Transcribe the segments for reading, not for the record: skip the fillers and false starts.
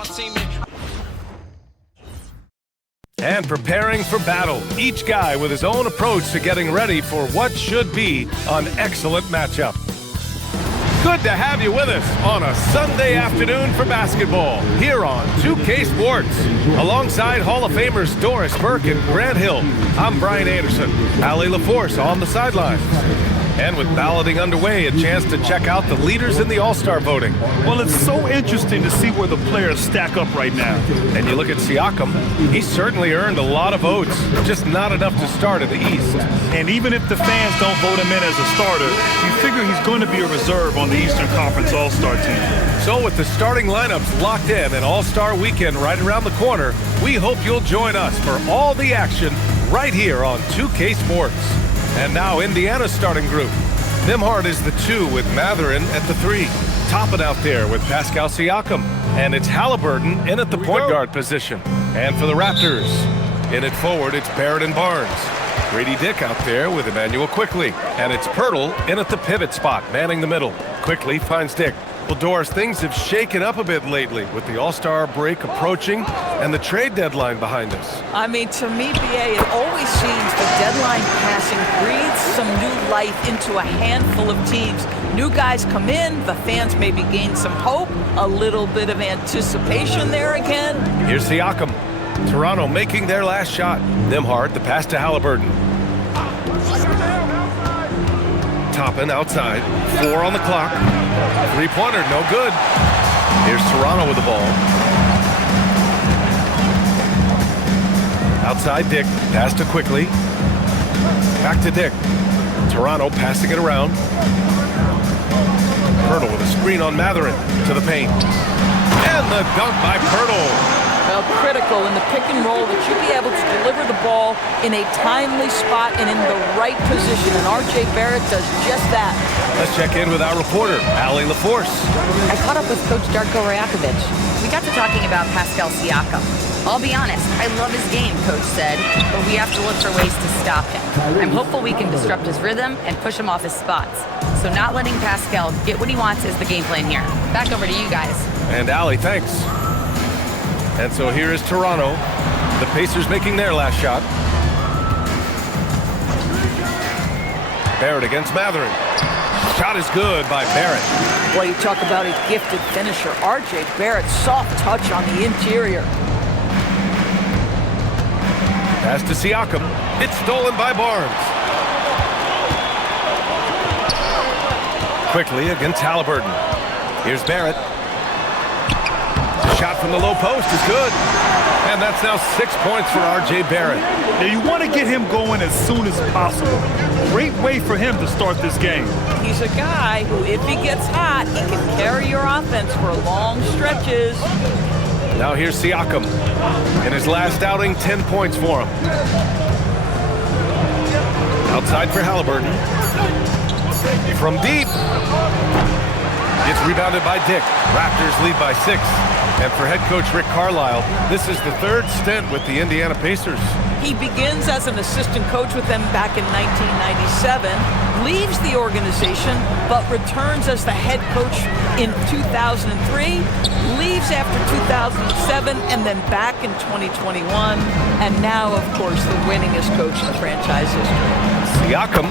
my team in. And preparing for battle, each guy with his own approach to getting ready for what should be an excellent matchup. Good to have you with us on a Sunday afternoon for basketball here on 2K Sports. Alongside Hall of Famers Doris Burke and Grant Hill, I'm Brian Anderson. Allie LaForce on the sidelines. And with balloting underway, a chance to check out the leaders in the All-Star voting. Well, it's so interesting to see where the players stack up right now. And you look at Siakam, he's certainly earned a lot of votes, just not enough to start in the East. And even if the fans don't vote him in as a starter, you figure he's going to be a reserve on the Eastern Conference All-Star team. So with the starting lineups locked in and All-Star Weekend right around the corner, we hope you'll join us for all the action right here on 2K Sports. And now Indiana's starting group. Nembhard is the 2 with Mathurin at the 3. Topping out there with Pascal Siakam. And it's Halliburton in at the point guard position. And for the Raptors, in at forward, it's Barrett and Barnes. Grady Dick out there with Emmanuel Quickley. And it's Pirtle in at the pivot spot, manning the middle. Quickley finds Dick. Well, Doris, things have shaken up a bit lately with the All-Star break approaching and the trade deadline behind us. I mean, to me, BA, it always seems the deadline passing breathes some new life into a handful of teams. New guys come in, the fans maybe gain some hope, a little bit of anticipation there again. Here's Siakam. Toronto making their last shot. Nembhard, the pass to Halliburton. Toppin outside, 4 on the clock. Three-pointer, no good. Here's Toronto with the ball. Outside Dick, pass to Quickley. Back to Dick. Toronto passing it around. Pirtle with a screen on Mathurin to the paint. And the dunk by Pirtle. Well, critical in the pick and roll that you be able to deliver the ball in a timely spot and in the right position, and R.J. Barrett does just that. Let's check in with our reporter, Allie LaForce. I caught up with Coach Darko Rajakovic. We got to talking about Pascal Siakam. I'll be honest, I love his game, Coach said, but we have to look for ways to stop him. I'm hopeful we can disrupt his rhythm and push him off his spots. So not letting Pascal get what he wants is the game plan here. Back over to you guys. And Allie, thanks. And so here is Toronto. The Pacers making their last shot. Barrett against Mathurin. Shot is good by Barrett. Well, you talk about a gifted finisher. R.J. Barrett, soft touch on the interior. Pass to Siakam. It's stolen by Barnes. Quickly against Halliburton. Here's Barrett. Shot from the low post is good. And that's now 6 points for R.J. Barrett. Now you want to get him going as soon as possible. Great way for him to start this game. He's a guy who, if he gets hot, he can carry your offense for long stretches. Now here's Siakam. In his last outing, 10 points for him. Outside for Halliburton. From deep. It's rebounded by Dick. Raptors lead by 6. And for head coach Rick Carlisle, this is the 3rd stint with the Indiana Pacers. He begins as an assistant coach with them back in 1997, leaves the organization, but returns as the head coach in 2003, leaves after 2007, and then back in 2021, and now, of course, the winningest coach in the franchise history. Siakam,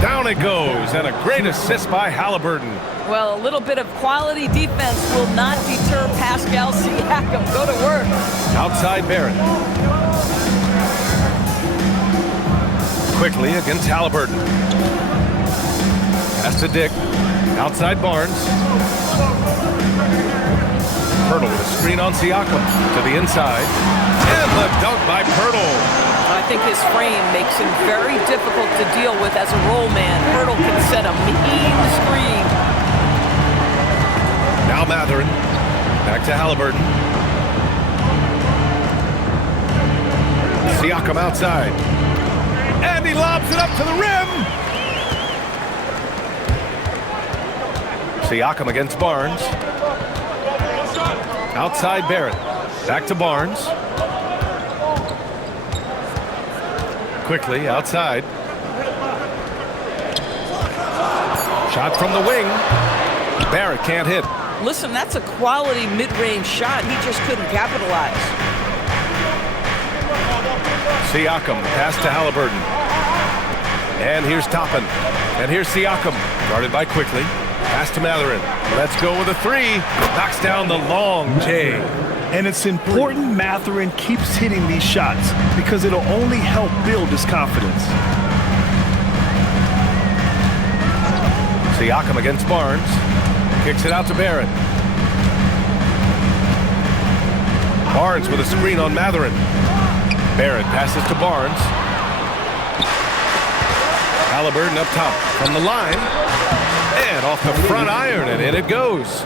down it goes, and a great assist by Halliburton. Well, a little bit of quality defense will not deter Pascal Siakam. Go to work. Outside Barrett. Quickly against Halliburton. Pass to Dick. Outside Barnes. Pirtle with a screen on Siakam to the inside. And the dunk by Pirtle. I think his frame makes him very difficult to deal with as a roll man. Pirtle can set a mean screen. Now Mathurin. Back to Halliburton. Siakam outside. And he lobs it up to the rim. Siakam against Barnes. Outside Barrett. Back to Barnes. Quickly outside. Shot from the wing. Barrett can't hit. Listen, that's a quality mid-range shot. He just couldn't capitalize. Siakam, pass to Halliburton. And here's Toppin. And here's Siakam, guarded by Quickly. Pass to Mathurin. Let's go with a three. Knocks down the long J. And it's important Mathurin keeps hitting these shots because it'll only help build his confidence. Siakam against Barnes. Kicks it out to Barrett. Barnes with a screen on Mathurin. Barrett passes to Barnes. Halliburton up top from the line. And off the front iron, and in it goes.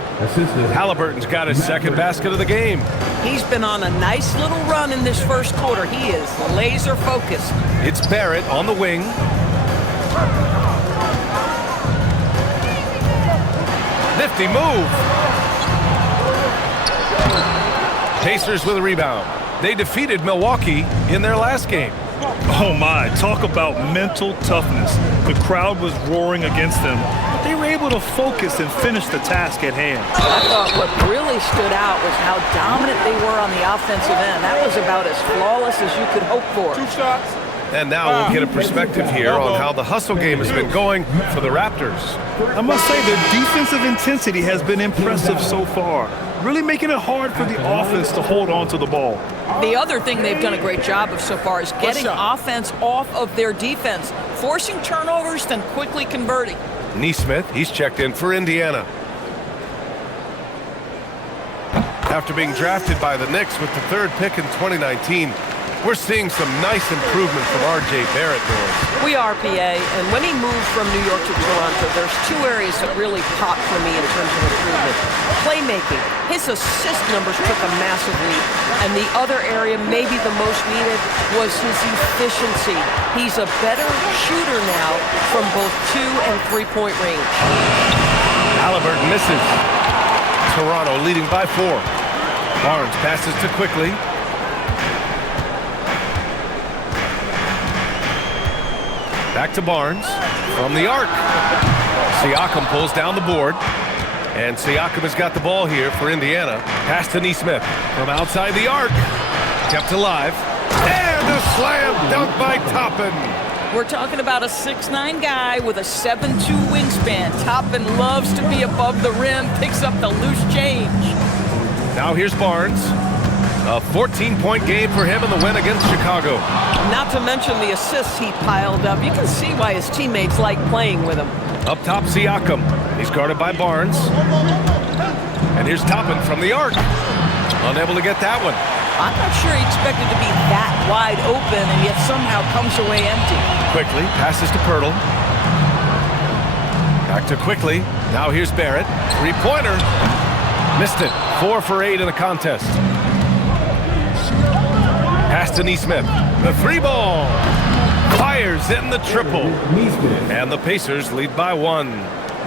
Halliburton's got his second basket of the game. He's been on a nice little run in this first quarter. He is laser focused. It's Barrett on the wing. Nifty move. Pacers with a rebound. They defeated Milwaukee in their last game. Oh my, talk about mental toughness. The crowd was roaring against them. They were able to focus and finish the task at hand. I thought what really stood out was how dominant they were on the offensive end. That was about as flawless as you could hope for. 2 shots. And now we'll get a perspective here on how the hustle game has been going for the Raptors. I must say their defensive intensity has been impressive so far, really making it hard for the offense to hold on to the ball. The other thing they've done a great job of so far is getting offense off of their defense, forcing turnovers, then quickly converting. Naismith, he's checked in for Indiana. After being drafted by the Knicks with the 3rd pick in 2019, we're seeing some nice improvement from R.J. Barrett, boys. We are, PA, and when he moved from New York to Toronto, there's 2 areas that really popped for me in terms of improvement. Playmaking. His assist numbers took a massive leap, and the other area, maybe the most needed, was his efficiency. He's a better shooter now from both 2- and 3-point range. Halliburton misses. Toronto leading by 4. Barnes passes to Quickly. Back to Barnes from the arc. Siakam pulls down the board. And Siakam has got the ball here for Indiana. Pass to Naismith from outside the arc. Kept alive. And a slam dunk by Toppin. We're talking about a 6'9" guy with a 7'2" wingspan. Toppin loves to be above the rim, picks up the loose change. Now here's Barnes. A 14-point game for him in the win against Chicago. Not to mention the assists he piled up. You can see why his teammates like playing with him. Up top, Siakam. He's guarded by Barnes. And here's Toppin from the arc. Unable to get that one. I'm not sure he expected to be that wide open and yet somehow comes away empty. Quickly passes to Pirtle. Back to Quickly. Now here's Barrett. 3-pointer. Missed it. 4 for 8 in the contest. Pass to Naismith. The 3-ball. Fires in the triple. And the Pacers lead by 1.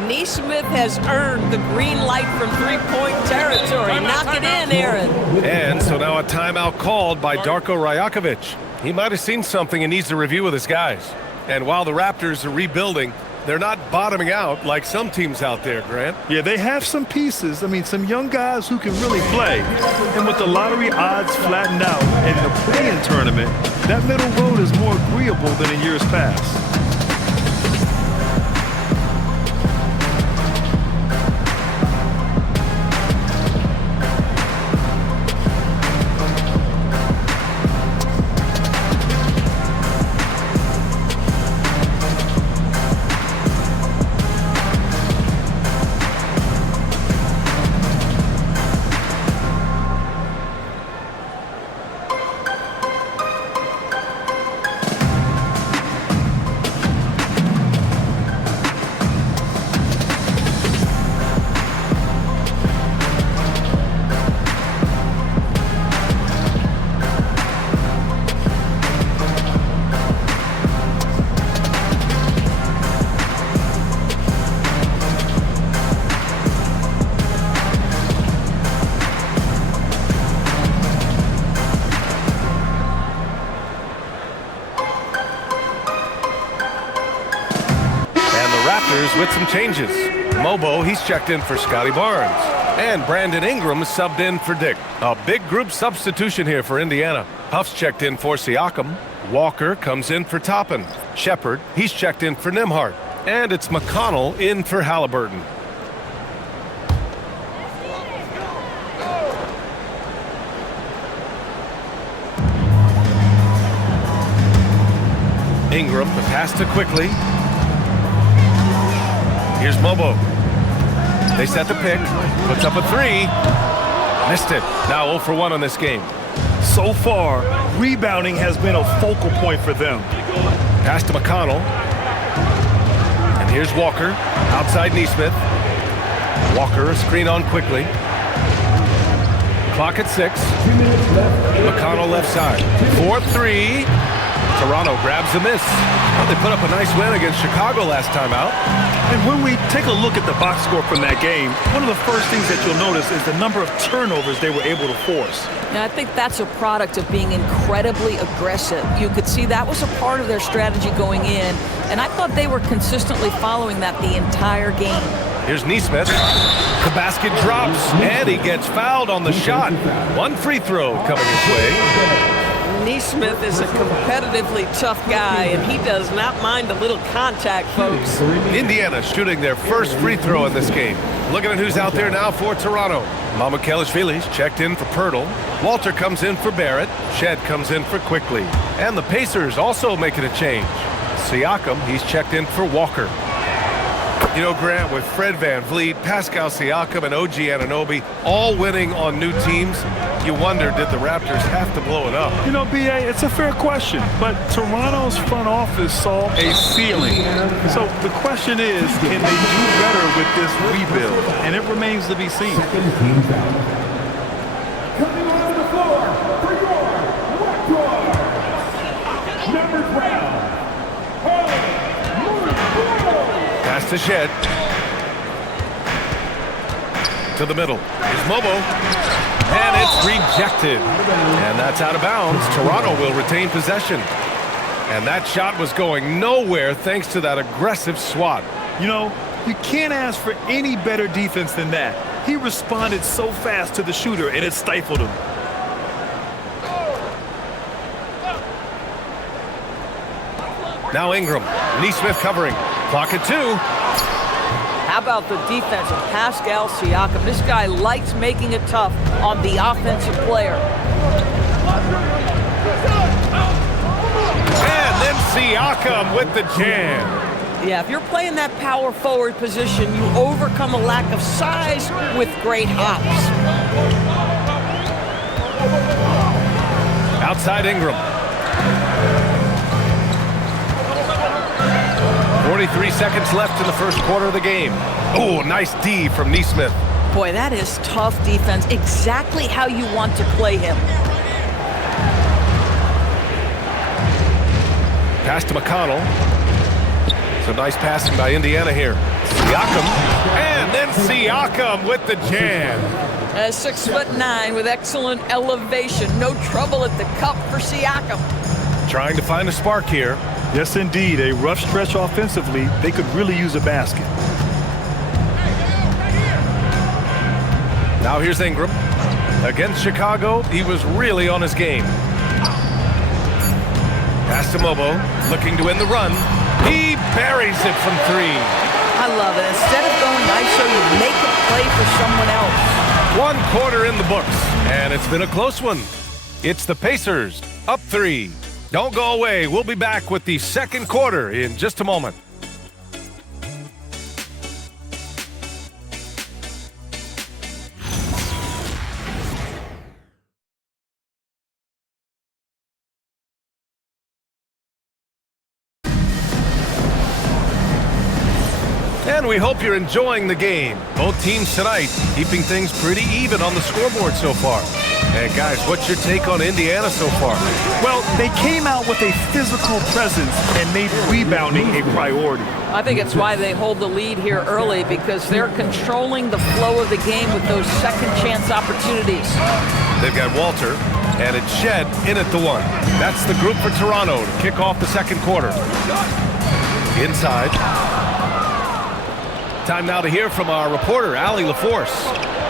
Naismith has earned the green light from 3-point territory. Knock it in, Aaron. And so now a timeout called by Darko Rajakovic. He might have seen something and needs to review with his guys. And while the Raptors are rebuilding, they're not bottoming out like some teams out there, Grant. Yeah, they have some pieces. I mean, some young guys who can really play. And with the lottery odds flattened out and the play-in tournament, that middle road is more agreeable than in years past. With some changes. Mobo, he's checked in for Scotty Barnes. And Brandon Ingram subbed in for Dick. A big group substitution here for Indiana. Huff's checked in for Siakam. Walker comes in for Toppin. Shepard, he's checked in for Nembhard. And it's McConnell in for Halliburton. Ingram, the pass to Quickly. Here's Mobo. They set the pick. Puts up a three. Missed it. Now 0 for 1 on this game. So far, rebounding has been a focal point for them. Pass to McConnell. And here's Walker. Outside Naismith. Walker, a screen on Quickly. Clock at 6. McConnell left side. 4-3. Toronto grabs the miss. Well, they put up a nice win against Chicago last time out. And when we take a look at the box score from that game, one of the first things that you'll notice is the number of turnovers they were able to force. Yeah, I think that's a product of being incredibly aggressive. You could see that was a part of their strategy going in, and I thought they were consistently following that the entire game. Here's Naismith. The basket drops, and he gets fouled on the shot. One free throw coming his way. Naismith is a competitively tough guy, and he does not mind a little contact, folks. Indiana shooting their first free throw in this game. Looking at who's out there now for Toronto. Mamukelashvili's checked in for Pirtle. Walter comes in for Barrett. Shed comes in for Quickly. And the Pacers also making a change. Siakam, he's checked in for Walker. You know, Grant, with Fred VanVleet, Pascal Siakam, and OG Anunoby all winning on new teams, you wonder, did the Raptors have to blow it up? You know, B.A., it's a fair question, but Toronto's front office saw a ceiling. So the question is, can they do better with this rebuild? And it remains to be seen. Coming onto the floor for your Raptors, number 12, Pass to Shed. To the middle. Here's Mobo. And it's rejected. And that's out of bounds. Toronto will retain possession. And that shot was going nowhere thanks to that aggressive swat. You know, you can't ask for any better defense than that. He responded so fast to the shooter, and it stifled him. Now Ingram. Naismith covering. Clock at 2. How about the defense of Pascal Siakam? This guy likes making it tough on the offensive player. And then Siakam with the jam. Yeah, if you're playing that power forward position, you overcome a lack of size with great hops. Outside Ingram. 43 seconds left in the first quarter of the game. Oh, nice D from Naismith. Boy, that is tough defense. Exactly how you want to play him. Pass to McConnell. So nice passing by Indiana here. Siakam. And then Siakam with the jam. 6'9" with excellent elevation. No trouble at the cup for Siakam. Trying to find a spark here. Yes, indeed. A rough stretch offensively. They could really use a basket. Now here's Ingram. Against Chicago, he was really on his game. Pass to Mobo, looking to win the run. He buries it from 3. I love it. Instead of going ISO, you make a play for someone else. 1 quarter in the books, and it's been a close one. It's the Pacers, up 3. Don't go away. We'll be back with the second quarter in just a moment. And we hope you're enjoying the game. Both teams tonight keeping things pretty even on the scoreboard so far. And guys, what's your take on Indiana so far? Well, they came out with a physical presence and made rebounding a priority. I think it's why they hold the lead here early, because they're controlling the flow of the game with those second chance opportunities. They've got Walter, and it's Shed in at the 1. That's the group for Toronto to kick off the second quarter. Inside. Time now to hear from our reporter, Allie LaForce.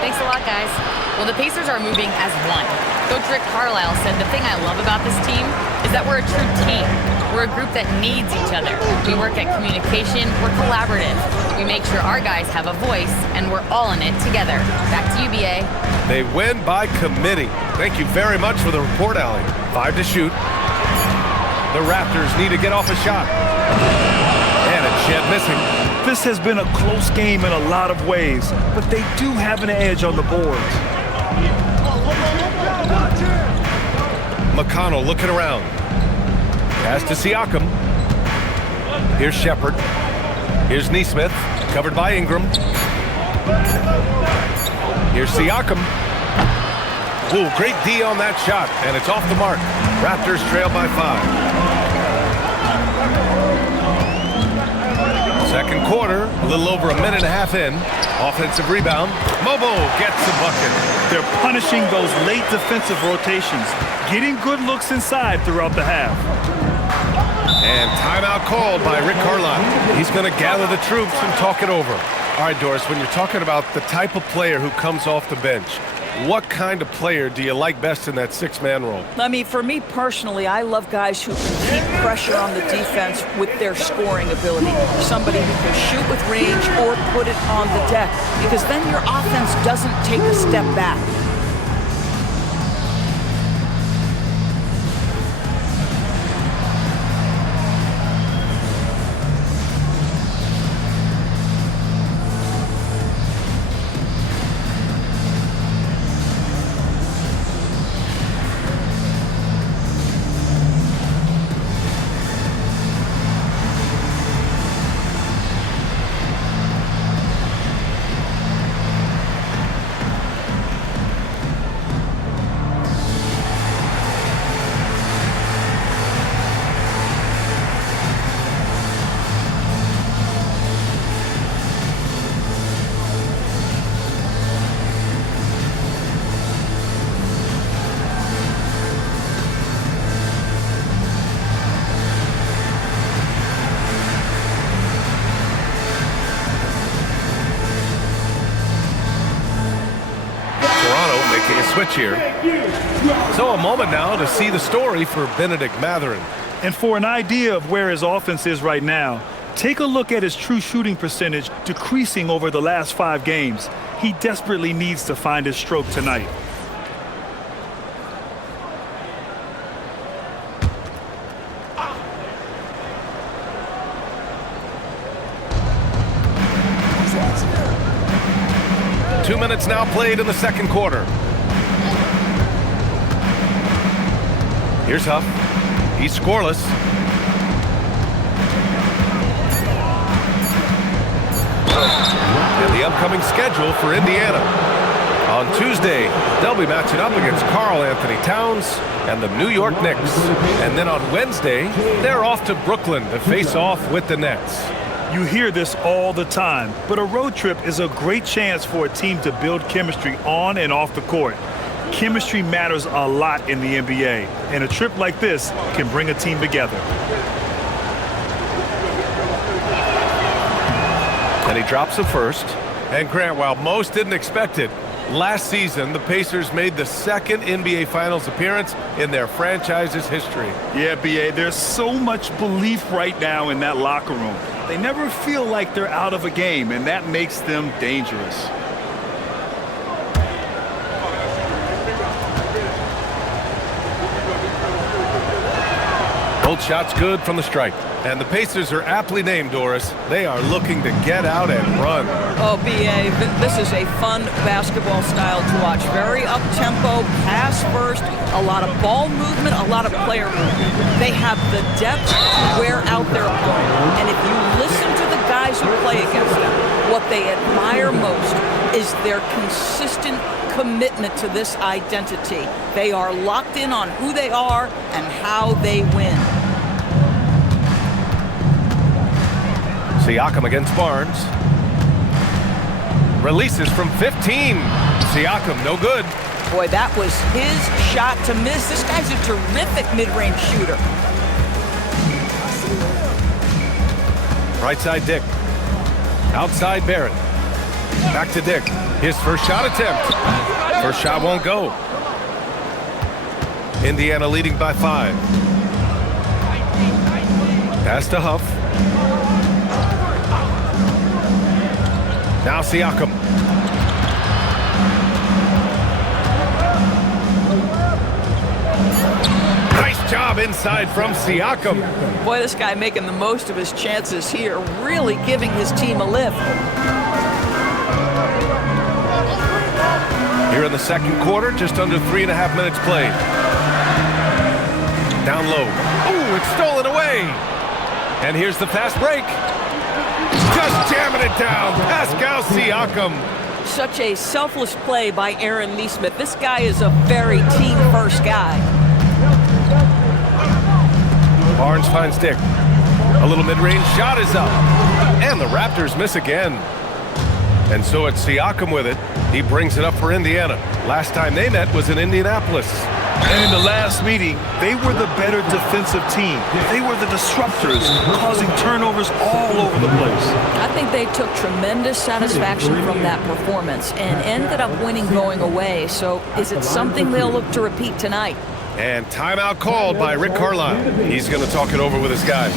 Thanks a lot, guys. Well, the Pacers are moving as one. Coach Rick Carlisle said the thing I love about this team is that we're a true team. We're a group that needs each other. We work at communication, we're collaborative. We make sure our guys have a voice, and we're all in it together. Back to you, BA. They win by committee. Thank you very much for the report, Allie. 5 to shoot. The Raptors need to get off a shot. And it's Shed missing. This has been a close game in a lot of ways, but they do have an edge on the boards. McConnell looking around. Pass to Siakam. Here's Shepard. Here's Naismith, covered by Ingram. Here's Siakam. Ooh, great D on that shot, and it's off the mark. Raptors trail by 5. Second quarter, a little over a minute and a half in. Offensive rebound. Mobo gets the bucket. They're punishing those late defensive rotations, getting good looks inside throughout the half. And timeout called by Rick Carlisle. He's going to gather the troops and talk it over. All right, Doris, when you're talking about the type of player who comes off the bench, what kind of player do you like best in that 6-man role? I mean, for me personally, I love guys who can keep pressure on the defense with their scoring ability. Somebody who can shoot with range or put it on the deck, because then your offense doesn't take a step back. Switch here. So a moment now to see the story for Benedict Mathurin. And for an idea of where his offense is right now, take a look at his true shooting percentage decreasing over the last 5 games. He desperately needs to find his stroke tonight. Two minutes now played in the second quarter. Here's Huff. He's scoreless. And the upcoming schedule for Indiana. On Tuesday, they'll be matching up against Karl Anthony Towns and the New York Knicks. And then on Wednesday, they're off to Brooklyn to face off with the Nets. You hear this all the time, but a road trip is a great chance for a team to build chemistry on and off the court. Chemistry matters a lot in the NBA, and a trip like this can bring a team together. And he drops the first. And Grant, while most didn't expect it, last season the Pacers made the second NBA Finals appearance in their franchise's history. Yeah, BA, there's so much belief right now in that locker room. They never feel like they're out of a game, and that makes them dangerous. Both shots good from the stripe. And the Pacers are aptly named, Doris. They are looking to get out and run. Oh, BA, this is a fun basketball style to watch. Very up-tempo, pass first, a lot of ball movement, a lot of player movement. They have the depth to wear out their opponent. And if you listen to the guys who play against them, what they admire most is their consistent commitment to this identity. They are locked in on who they are and how they win. Siakam against Barnes. Releases from 15. Siakam, no good. Boy, that was his shot to miss. This guy's a terrific mid-range shooter. Right side Dick. Outside Barrett. Back to Dick. His first shot attempt. First shot won't go. Indiana leading by 5. Pass to Huff. Now Siakam. Nice job inside from Siakam. Boy, this guy making the most of his chances here, really giving his team a lift. Here in the second quarter, just under 3.5 minutes played. Down low. Ooh, it's stolen away. And here's the fast break. Just jamming it down. Pascal Siakam. Such a selfless play by Aaron Naismith. This guy is a very team-first guy. Barnes finds Dick. A little mid-range shot is up. And the Raptors miss again. And so it's Siakam with it. He brings it up for Indiana. Last time they met was in Indianapolis. And in the last meeting, they were the better defensive team. They were the disruptors, causing turnovers all over the place. I think they took tremendous satisfaction from that performance and ended up winning going away. So is it something they'll look to repeat tonight? And timeout called by Rick Carlisle. He's going to talk it over with his guys.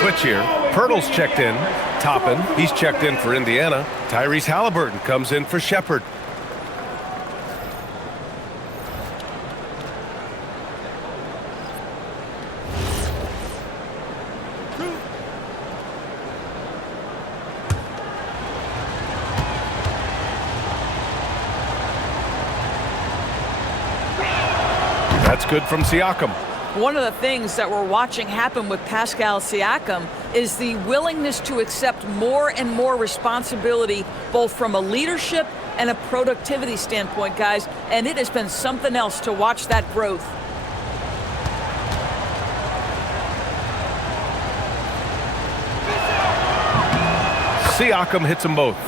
Switch here. Pirtle's checked in. Toppin, he's checked in for Indiana. Tyrese Halliburton comes in for Shepherd. That's good from Siakam. One of the things that we're watching happen with Pascal Siakam is the willingness to accept more and more responsibility, both from a leadership and a productivity standpoint, guys. And it has been something else to watch that growth. Siakam hits them both.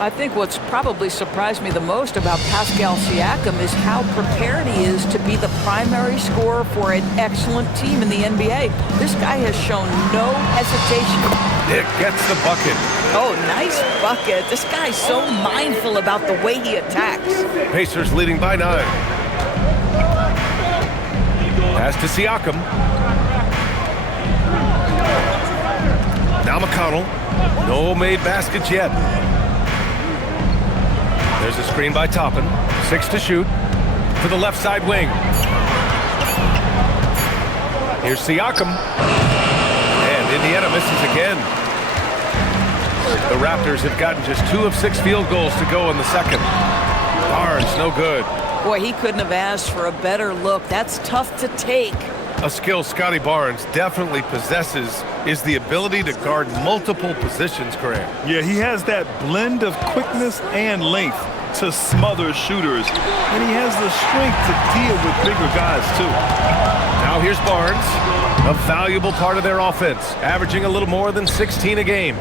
I think what's probably surprised me the most about Pascal Siakam is how prepared he is to be the primary scorer for an excellent team in the NBA. This guy has shown no hesitation. Nick gets the bucket. Oh, nice bucket. This guy's so mindful about the way he attacks. Pacers leading by 9. Pass to Siakam. Now McConnell. No made baskets yet. There's a screen by Toppin. 6 to shoot. To the left side wing. Here's Siakam. And Indiana misses again. The Raptors have gotten just 2 of 6 field goals to go in the second. Barnes, no good. Boy, he couldn't have asked for a better look. That's tough to take. A skill Scotty Barnes definitely possesses is the ability to guard multiple positions, Graham. Yeah, he has that blend of quickness and length to smother shooters, and he has the strength to deal with bigger guys, too. Now here's Barnes, a valuable part of their offense, averaging a little more than 16 a game.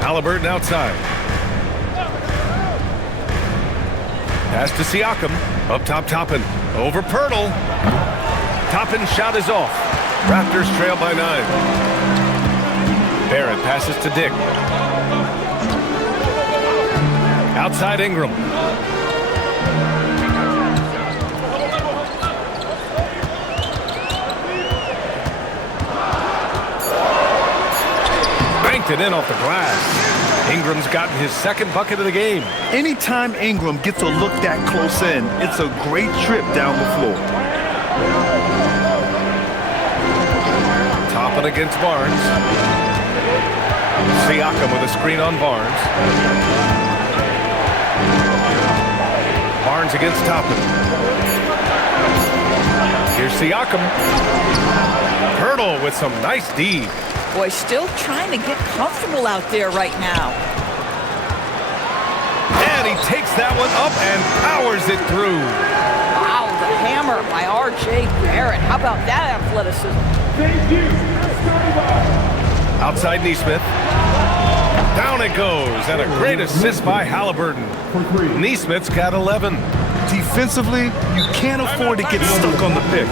Halliburton outside. Pass to Siakam. Up top, Toppin. Over Pirtle. Toppin's shot is off. Raptors trail by 9. Barrett passes to Dick. Outside Ingram. knocked it in off the glass. Ingram's gotten his second bucket of the game. Anytime Ingram gets a look that close in, it's a great trip down the floor. Toppin against Barnes. Siakam with a screen on Barnes. Barnes against Toppin. Here's Siakam. Hurdle with some nice D. Boy, still trying to get comfortable out there right now. And he takes that one up and powers it through. Wow, the hammer by R.J. Barrett. How about that athleticism? Thank you. Outside Naismith. Down it goes, and a great assist by Halliburton. Naismith's got 11. Defensively, you can't afford to get stuck on the pick.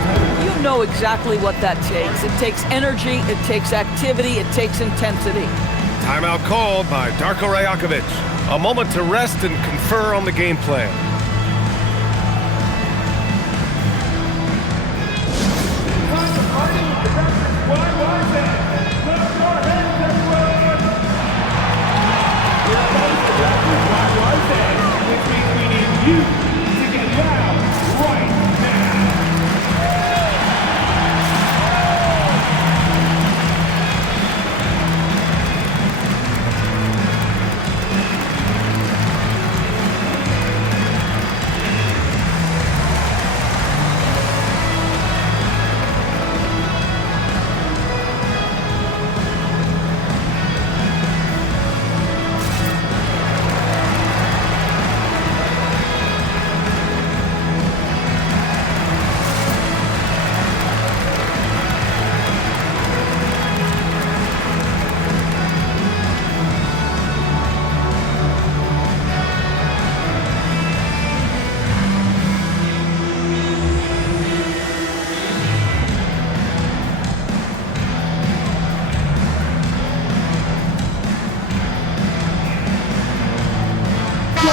You know exactly what that takes. It takes energy, it takes activity, it takes intensity. Timeout called by Darko Rajakovic. A moment to rest and confer on the game plan.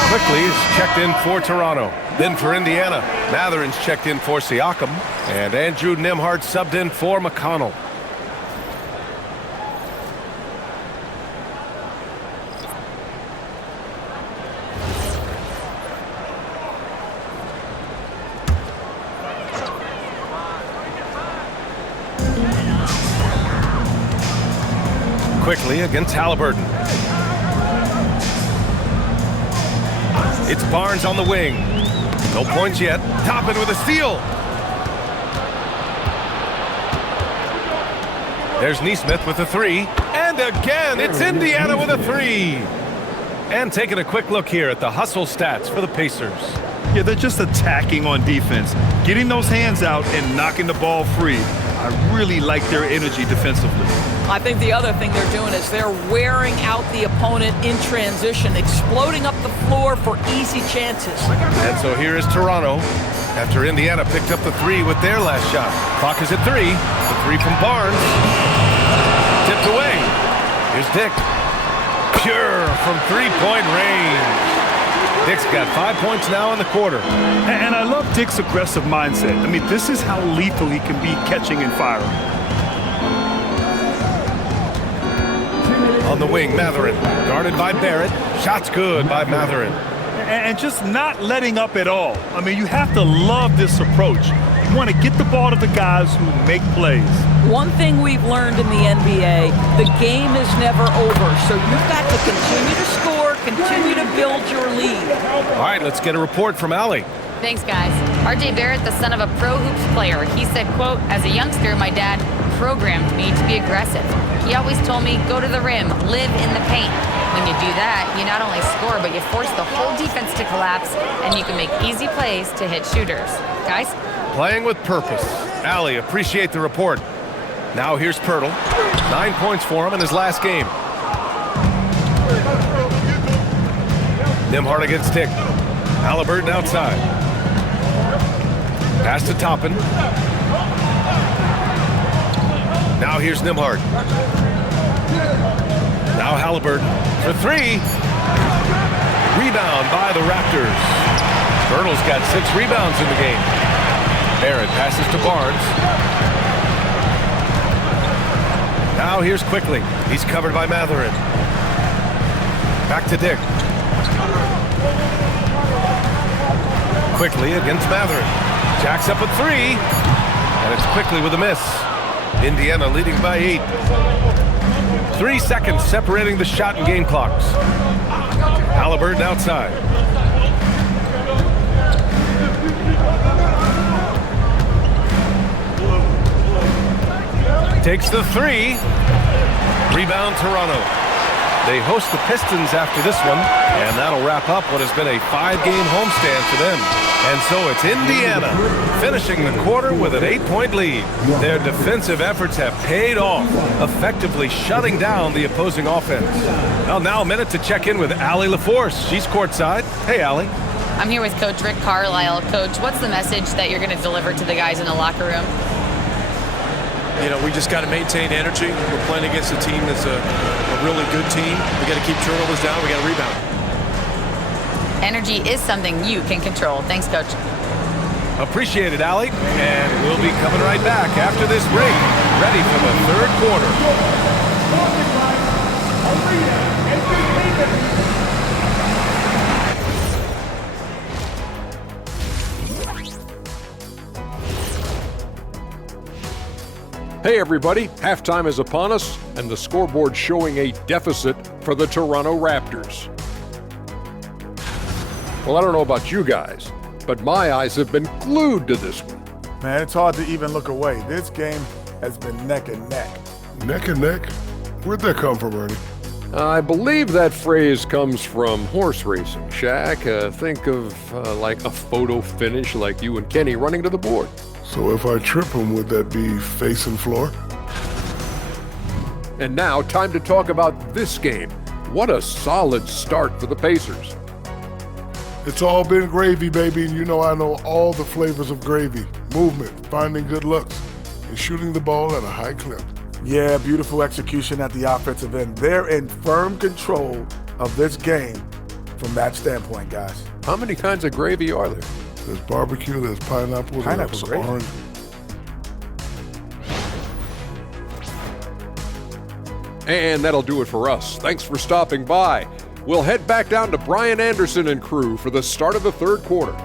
Quickly is checked in for Toronto. Then for Indiana, Mathurin's checked in for Siakam. And Andrew Nembhard subbed in for McConnell. Quickly against Halliburton. It's Barnes on the wing. No points yet. Toppin with a steal. There's Naismith with a three. And again, it's Indiana with a three. And taking a quick look here at the hustle stats for the Pacers. Yeah, they're just attacking on defense, getting those hands out and knocking the ball free. I really like their energy defensively. I think the other thing they're doing is they're wearing out the opponent in transition, exploding up the floor for easy chances. And so here is Toronto after Indiana picked up the three with their last shot. Clock is at 3. The three from Barnes. Tipped away. Here's Dick. Pure from three-point range. Dick's got 5 points now in the quarter. And I love Dick's aggressive mindset. I mean, this is how lethal he can be catching and firing. On the wing, Mathurin. Guarded by Barrett. Shot's good by Mathurin. And just not letting up at all. I mean, you have to love this approach. You want to get the ball to the guys who make plays. One thing we've learned in the NBA, the game is never over. So you've got to continue to score, continue to build your lead. All right, let's get a report from Allie. Thanks, guys. R.J. Barrett, the son of a pro hoops player, he said, quote, as a youngster, my dad programmed me to be aggressive. He always told me, go to the rim, live in the paint. When you do that, you not only score, but you force the whole defense to collapse, and you can make easy plays to hit shooters. Guys? Playing with purpose. Allie, appreciate the report. Now here's Pirtle. 9 points for him in his last game. Nembhard against Dick. Halliburton outside. Pass to Toppin. Now here's Nembhard. Now Halliburton for three. Rebound by the Raptors. Pirtle's got 6 rebounds in the game. Barrett passes to Barnes. Now Now here's Quickly. He's covered by Matherin. Back to Dick. Quickly against Matherin. Jacks up a 3. And it's Quickly with a miss. Indiana leading by 8. 3 seconds separating the shot and game clocks. Halliburton outside. Takes the 3. Rebound Toronto. They host the Pistons after this one, and that'll wrap up what has been a 5-game homestand for them. And so it's Indiana finishing the quarter with an 8-point lead. Their defensive efforts have paid off, effectively shutting down the opposing offense. Well, now a minute to check in with Allie LaForce. She's courtside. Hey, Allie. I'm here with Coach Rick Carlisle. Coach, what's the message that you're going to deliver to the guys in the locker room? You know, we just got to maintain energy. We're playing against a team that's a really good team. We got to keep turnovers down. We got to rebound. Energy is something you can control. Thanks, Coach. Appreciate it, Allie. And we'll be coming right back after this break, ready for the third quarter. Hey everybody, halftime is upon us, and the scoreboard showing a deficit for the Toronto Raptors. Well, I don't know about you guys, but my eyes have been glued to this one. Man, it's hard to even look away. This game has been neck and neck. Neck and neck? Where'd that come from, Ernie? I believe that phrase comes from horse racing, Shaq. Think of like a photo finish like you and Kenny running to the board. So if I trip him, would that be face and floor? And now, time to talk about this game. What a solid start for the Pacers. It's all been gravy, baby, and you know I know all the flavors of gravy. Movement, finding good looks, and shooting the ball at a high clip. Yeah, beautiful execution at the offensive end. They're in firm control of this game from that standpoint, guys. How many kinds of gravy are there? There's barbecue, there's pineapple, there's gravy. orange. And that'll do it for us. Thanks for stopping by. We'll head back down to Brian Anderson and crew for the start of the third quarter.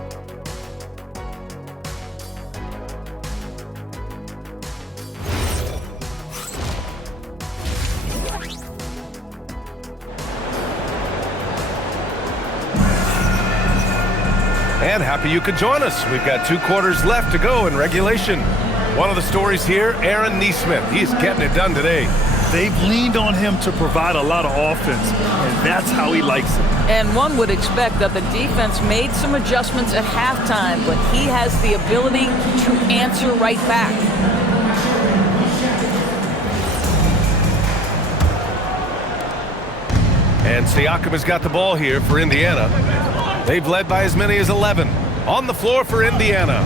And happy you could join us. We've got 2 quarters left to go in regulation. One of the stories here, Aaron Naismith. He's getting it done today. They've leaned on him to provide a lot of offense, and that's how he likes it. And one would expect that the defense made some adjustments at halftime, but he has the ability to answer right back. And Siakam has got the ball here for Indiana. They've led by as many as 11. On the floor for Indiana.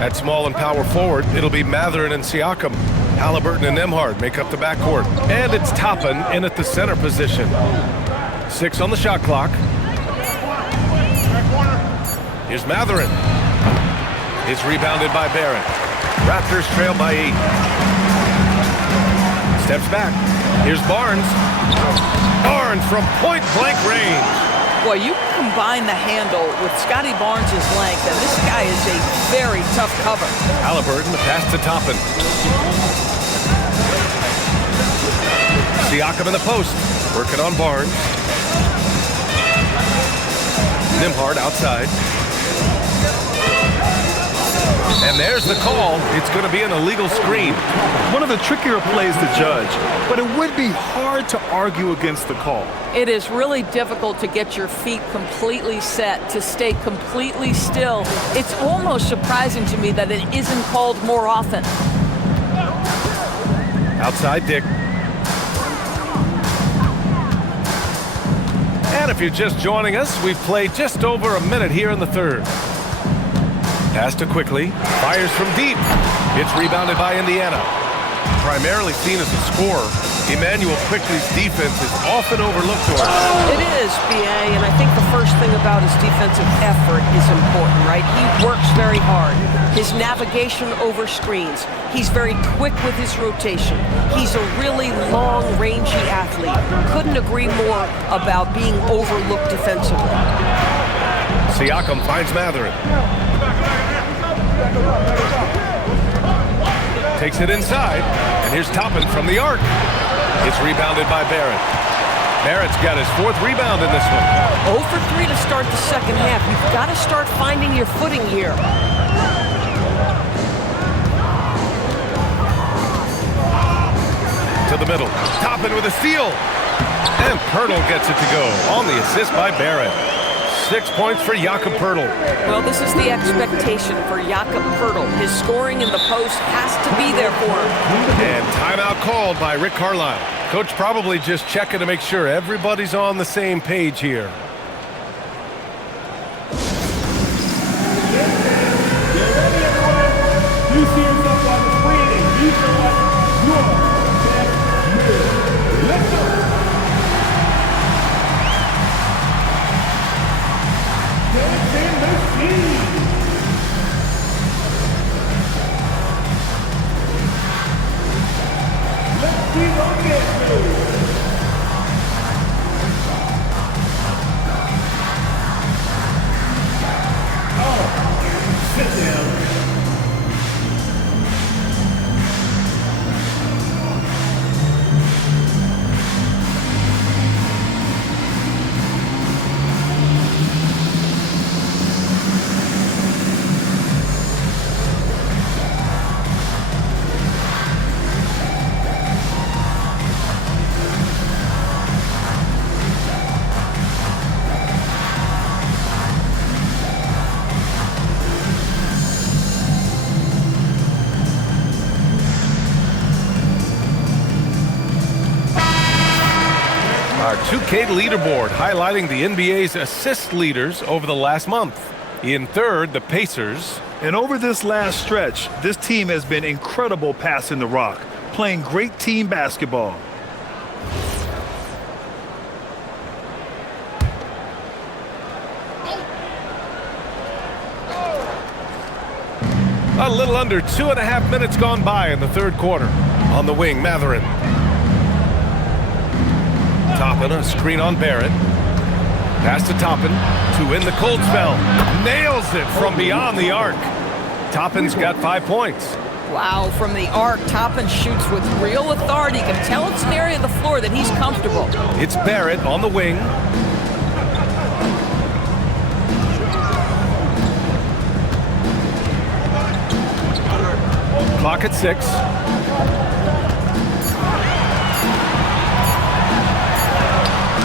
At small and power forward, it'll be Matherin and Siakam. Halliburton and Nembhard make up the backcourt. And it's Toppin in at the center position. 6 on the shot clock. Here's Matherin. It's rebounded by Barrett. Raptors trail by 8. Steps back. Here's Barnes. Barnes from point-blank range. Boy, you combine the handle with Scotty Barnes' length, and this guy is a very tough cover. Halliburton, the pass to Toppin. Siakam in the post, working on Barnes. Nembhard outside. And there's the call. It's going to be an illegal screen. One of the trickier plays to judge, but it would be hard to argue against the call. It is really difficult to get your feet completely set, to stay completely still. It's almost surprising to me that it isn't called more often. Outside Dick. And if you're just joining us, we've played just over a minute here in the third. Pass to Quickly, fires from deep. It's rebounded by Indiana. Primarily seen as a scorer, Emmanuel Quickly's defense is often overlooked, Doris. It is, B.A., and I think the first thing about his defensive effort is important, right? He works very hard. His navigation over screens. He's very quick with his rotation. He's a really long, rangy athlete. Couldn't agree more about being overlooked defensively. Siakam finds Mathurin. Takes it inside, and here's Toppin from the arc. It's rebounded by Barrett. Barrett's got his 4th rebound in this one. 0 for 3 to start the second half. You've got to start finding your footing here. To the middle. Toppin with a steal. And Pirtle gets it to go on the assist by Barrett. 6 points for Jakob Pirtle. Well, this is the expectation for Jakob Pirtle. His scoring in the post has to be there for him. And timeout called by Rick Carlisle. Coach probably just checking to make sure everybody's on the same page here. You see yourself on the screen and you select your best move. Let's go. Dancing machine. Let's see what gets move. Oh, sit down. Our 2K leaderboard highlighting the NBA's assist leaders over the last month. In third, the Pacers. And over this last stretch, this team has been incredible passing the rock, playing great team basketball. A little under 2.5 minutes gone by in the third quarter. On the wing, Mathurin. Toppin, a screen on Barrett. Pass to Toppin to win the cold spell. Nails it from beyond the arc. Toppin's got 5 points. Wow, from the arc, Toppin shoots with real authority. You can tell it's an area of the floor that he's comfortable. It's Barrett on the wing. Clock at 6.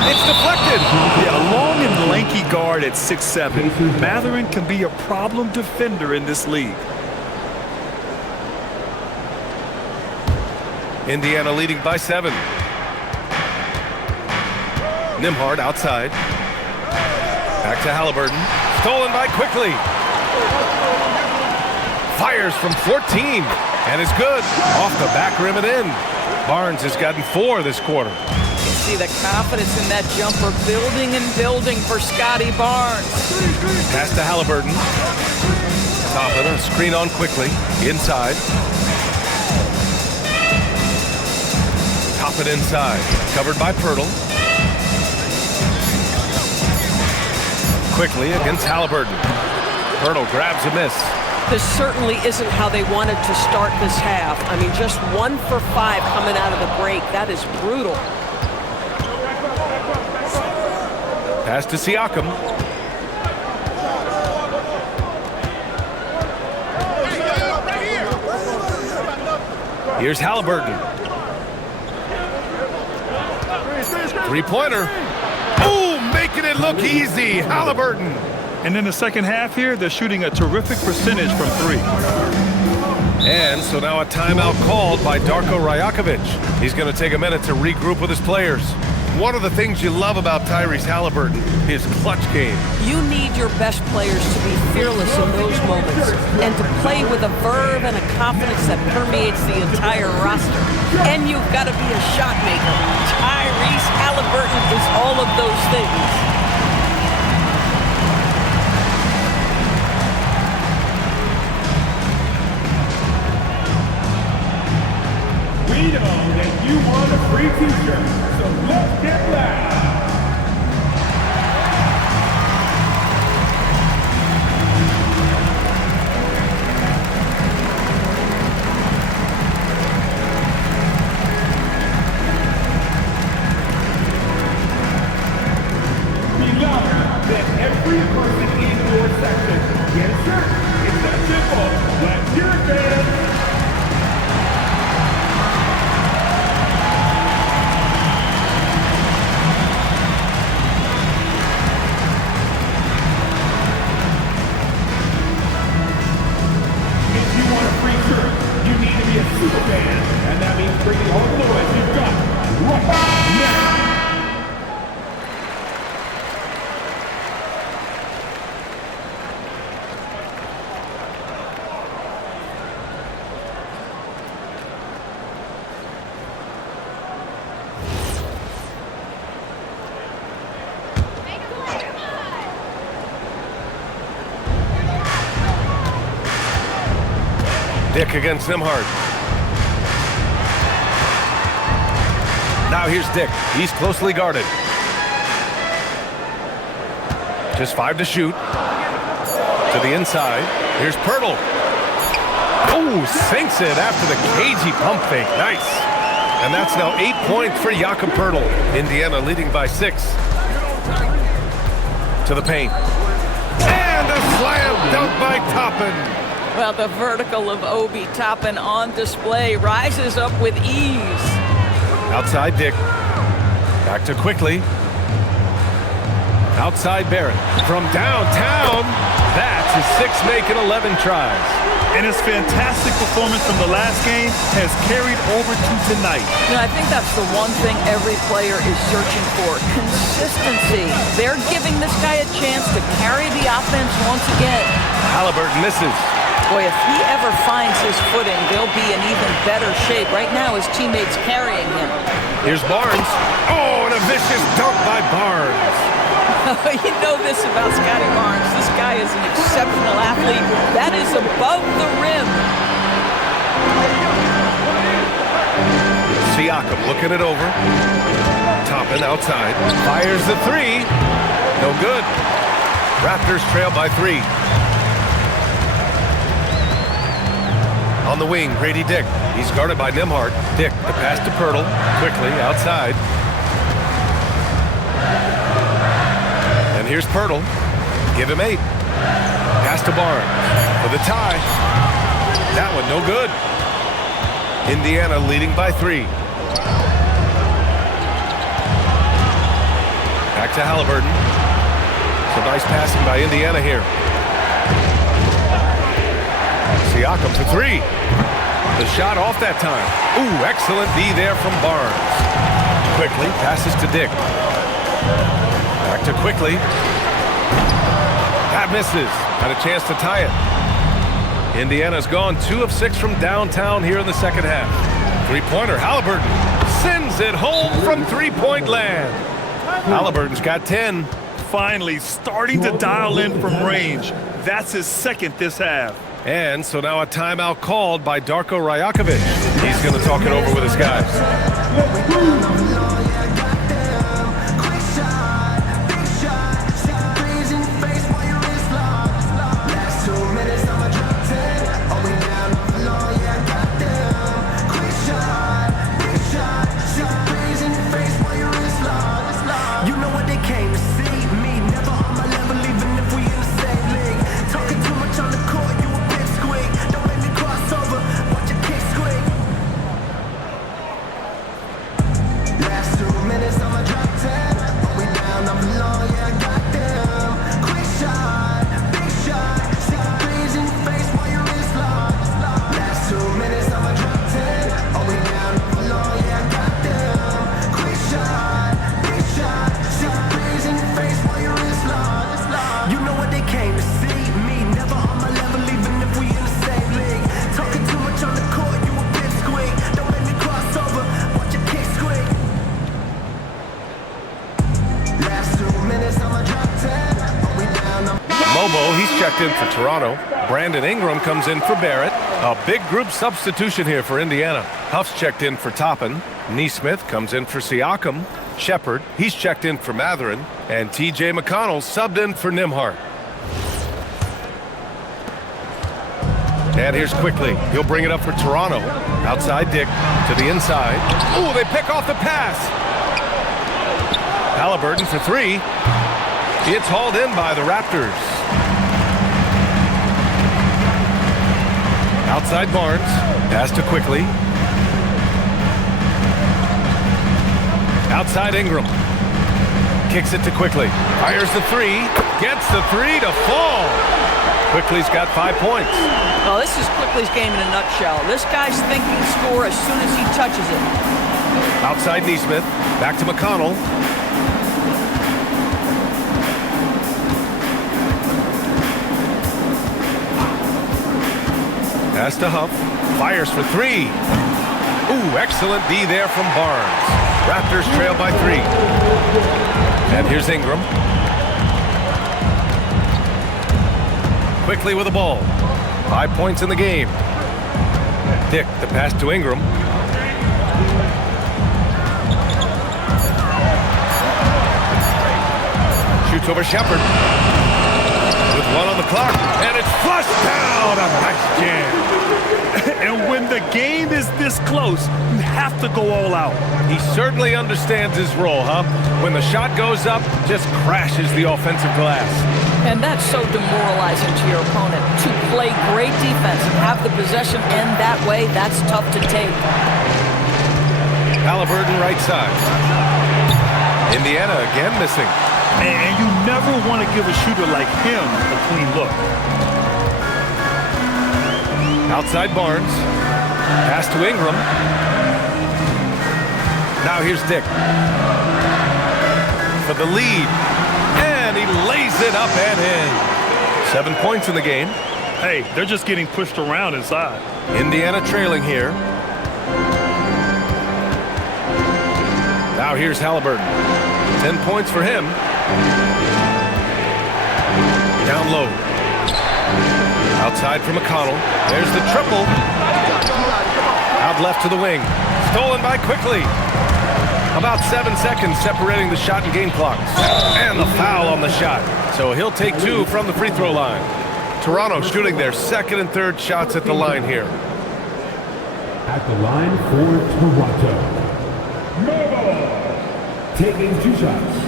It's deflected. Yeah, a long and lanky guard at 6'7". Mathurin can be a problem defender in this league. Indiana leading by 7. Nembhard outside. Back to Halliburton. Stolen by Quickly. Fires from 14. And is good. Off the back rim and in. Barnes has gotten 4 this quarter. You see the confidence in that jumper building and building for Scotty Barnes. Pass to Halliburton. Toppin, a screen on Quickly. Inside. Toppin inside. Covered by Pirtle. Quickly against Halliburton. Pirtle grabs a miss. This certainly isn't how they wanted to start this half. I mean, just 1 for 5 coming out of the break. That is brutal. Pass to Siakam. Here's Halliburton. Three-pointer. Oh, making it look easy. Halliburton. And in the second half here, they're shooting a terrific percentage from 3. And so now a timeout called by Darko Rajakovic. He's going to take a minute to regroup with his players. One of the things you love about Tyrese Halliburton, his clutch game. You need your best players to be fearless in those moments and to play with a verve and a confidence that permeates the entire roster. and you've got to be a shot maker. Tyrese Halliburton is all of those things. We know that you want a free t-shirt, so let's get loud. Be louder than every person in your section. Get a shirt. It's that simple. Let's hear it, man. Superman, and that means bringing all the noise you've got right now. Dick against Nembhard. Now here's Dick. He's closely guarded. Just 5 to shoot. To the inside. Here's Pirtle. Oh, sinks it after the cagey pump fake. Nice. And that's now 8 points for Jakob Pirtle. Indiana leading by 6. To the paint. And a slam dunk by Toppin. Well, the vertical of Obi Toppin on display rises up with ease. Outside Dick. Back to Quickly. Outside Barrett. From downtown. That's his 6th make in 11 tries. And his fantastic performance from the last game has carried over to tonight. You know, I think that's the one thing every player is searching for. Consistency. They're giving this guy a chance to carry the offense once again. Halliburton misses. Boy, if he ever finds his footing, they'll be in even better shape. Right now, his teammates carrying him. Here's Barnes. Oh, and a vicious dunk by Barnes. You know this about Scotty Barnes. This guy is an exceptional athlete. That is above the rim. Siakam looking it over. Toppin outside. Fires the 3. No good. Raptors trail by 3. On the wing, Grady Dick. He's guarded by Nembhard. Dick, the pass to Pirtle. Quickly, outside. And here's Pirtle. Give him 8. Pass to Barnes. For the tie. That one, no good. Indiana leading by 3. Back to Halliburton. Some nice passing by Indiana here. Siakam for 3. The shot off that time. Ooh, excellent D there from Barnes. Quickly passes to Dick. Back to Quickly. That misses. Had a chance to tie it. Indiana's gone 2 of 6 from downtown here in the second half. 3-pointer. Halliburton sends it home from 3-point land. Halliburton's got 10. Finally starting to dial in from range. That's his 2nd this half. And so now a timeout called by Darko Rajakovic. He's going to talk it over with his guys. You know what they came to see. Me, never on my level, even if we in the same league. Talking too much on the court, you a big squeak. Don't make me cross over, watch your kick squeak. Last 2 checked in for Toronto. Brandon Ingram comes in for Barrett. A big group substitution here for Indiana. Huff's checked in for Toppin. Naismith comes in for Siakam. Shepard, he's checked in for Matherin. And T.J. McConnell subbed in for Nimhart. And here's Quickly. He'll bring it up for Toronto. Outside Dick to the inside. Ooh, they pick off the pass. Halliburton for three. It's hauled in by the Raptors. Outside Barnes. Pass to Quickly. Outside Ingram. Kicks it to Quickly. Fires the three. Gets the three to fall. Quickly's got 5 points. Oh, this is Quickly's game in a nutshell. This guy's thinking score as soon as he touches it. Outside Naismith. Back to McConnell. Pass to Huff. Fires for three. Ooh, excellent D there from Barnes. Raptors trail by 3. And here's Ingram. Quickly with the ball. 5 points in the game. Dick, the pass to Ingram. Shoots over Shepard. With 1 on the clock. And it's flushed down. A nice jam. And when the game is this close, you have to go all out. He certainly understands his role, huh? When the shot goes up, just crashes the offensive glass. And that's so demoralizing to your opponent. To play great defense and have the possession end that way, that's tough to take. Halliburton right side. Indiana again missing. And you never want to give a shooter like him a clean look. Outside Barnes. Pass to Ingram. Now here's Dick. For the lead. And he lays it up and in. 7 points in the game. Hey, they're just getting pushed around inside. Indiana trailing here. Now here's Halliburton. 10 points for him. Down low. Outside for McConnell. There's the triple. Out left to the wing. Stolen by Quickly. About 7 seconds separating the shot and game clocks. And the foul on the shot. So he'll take 2 from the free throw line. Toronto shooting their second and third shots at the line here. At the line for Toronto, Noble taking 2 shots.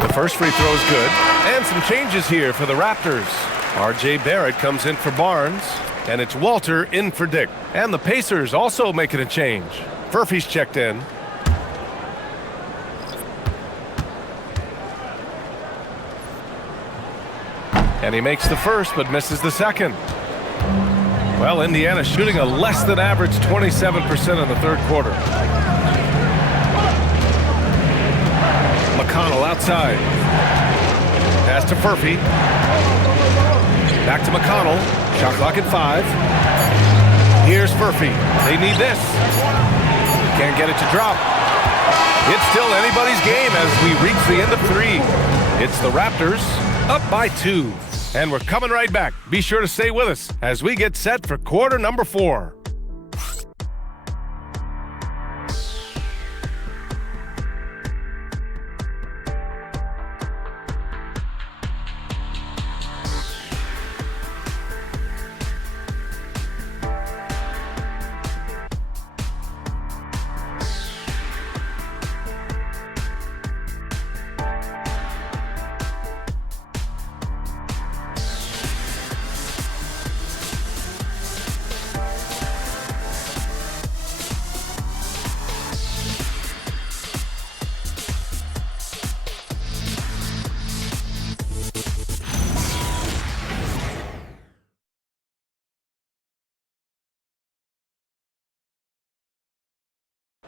The first free throw is good. And some changes here for the Raptors. R.J. Barrett comes in for Barnes. And it's Walter in for Dick. And the Pacers also making a change. Furphy's checked in. And he makes the first but misses the second. Well, Indiana shooting a less than average 27% in the third quarter. McConnell outside. Pass to Furphy. Back to McConnell. Shot clock at 5. Here's Furphy. They need this. Can't get it to drop. It's still anybody's game as we reach the end of 3. It's the Raptors up by 2. And we're coming right back. Be sure to stay with us as we get set for quarter number 4.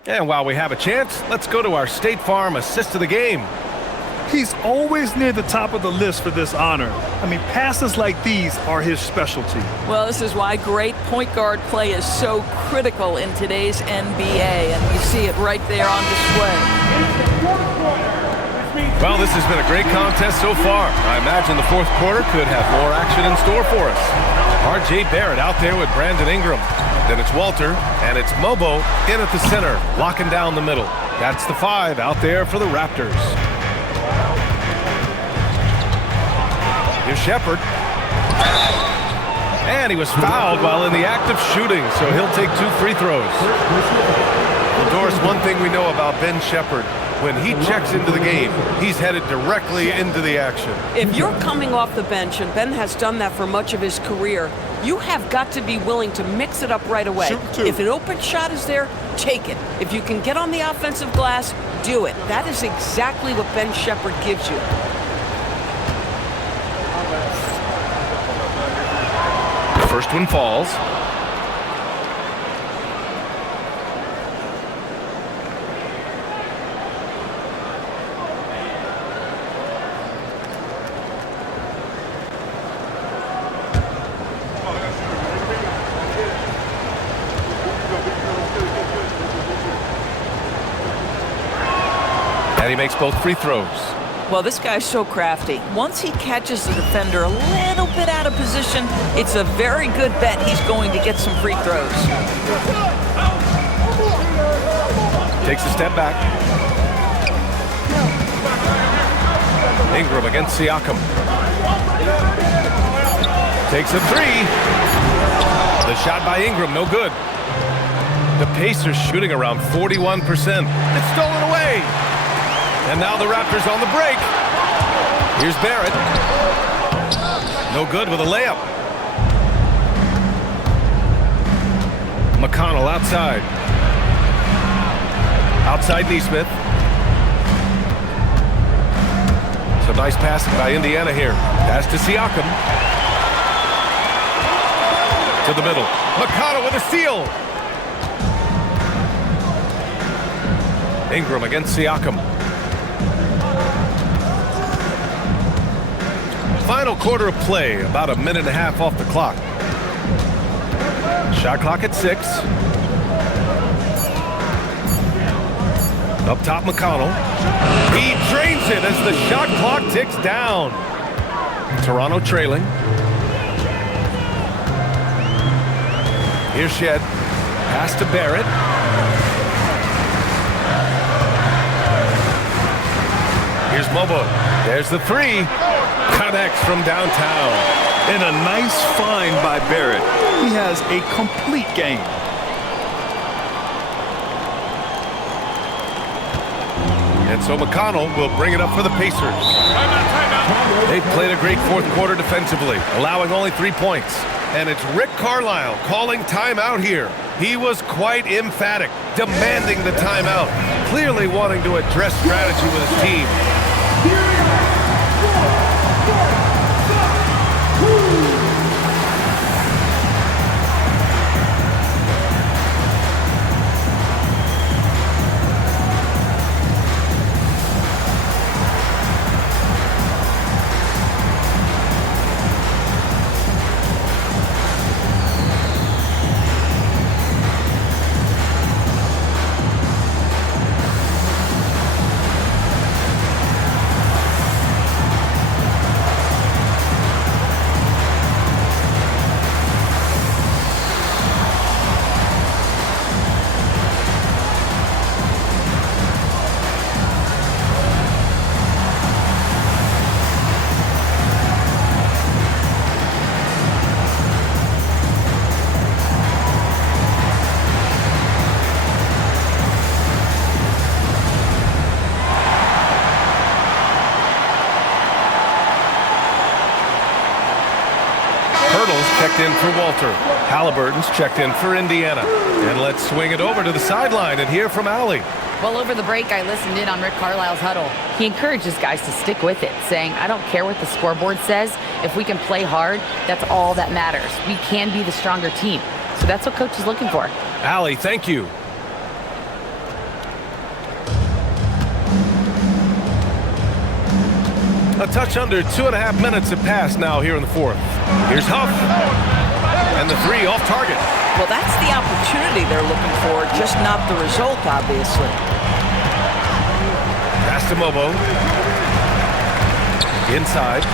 And while we have a chance, let's go to our State Farm assist of the game. He's always near the top of the list for this honor. I mean, passes like these are his specialty. Well, this is why great point guard play is so critical in today's NBA, and you see it right there on display. Well, this has been a great contest so far. I imagine the fourth quarter could have more action in store for us. R.J. Barrett out there with Brandon Ingram. Then it's Walter, and it's Mobo in at the center, locking down the middle. That's the 5 out there for the Raptors. Here's Shepherd. And he was fouled while in the act of shooting, so he'll take 2 free throws. Well, Doris, one thing we know about Ben Shepherd, when he checks into the game, he's headed directly into the action. If you're coming off the bench, and Ben has done that for much of his career, you have got to be willing to mix it up right away. If an open shot is there, take it. If you can get on the offensive glass, do it. That is exactly what Ben Shepherd gives you. The first one falls. And he makes both free throws. Well, this guy's so crafty. Once he catches the defender a little bit out of position, it's a very good bet he's going to get some free throws. Takes a step back. Ingram against Siakam. Takes a 3. The shot by Ingram, no good. The Pacers shooting around 41%. It's stolen away. And now the Raptors on the break. Here's Barrett. No good with a layup. McConnell outside. Outside Naismith. Some nice passing by Indiana here. Pass to Siakam. To the middle. McConnell with a steal. Ingram against Siakam. Final quarter of play, about a minute and a half off the clock. Shot clock at 6. Up top, McConnell. He drains it as the shot clock ticks down. Toronto trailing. Here's Shed. Pass to Barrett. Here's Mobo. There's the 3. Connects from downtown. And a nice find by Barrett. He has a complete game. And so McConnell will bring it up for the Pacers. They've played a great fourth quarter defensively, allowing only 3 points. And it's Rick Carlisle calling timeout here. He was quite emphatic, demanding the timeout, clearly wanting to address strategy with his team. Checked in for Walter. Halliburton's checked in for Indiana. And let's swing it over to the sideline and hear from Allie. Well, over the break, I listened in on Rick Carlisle's huddle. He encourages guys to stick with it, saying, I don't care what the scoreboard says. If we can play hard, that's all that matters. We can be the stronger team. So that's what coach is looking for. Allie, thank you. A touch under 2.5 minutes have passed now here in the fourth. Here's Huff. And the three off target. Well, that's the opportunity they're looking for, just not the result, obviously. Pass to Mobo. Inside.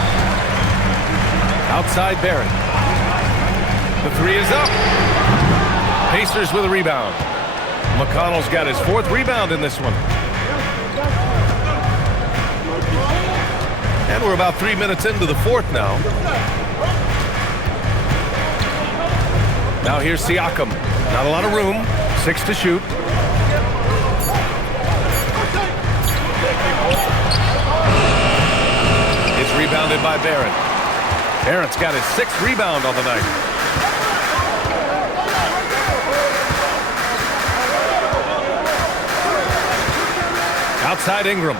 Outside Barrett. The three is up. Pacers with a rebound. McConnell's got his fourth rebound in this one. And we're about 3 minutes into the fourth now. Now here's Siakam. Not a lot of room. 6 to shoot. It's rebounded by Barrett. Barrett's got his 6th rebound on the night. Outside Ingram.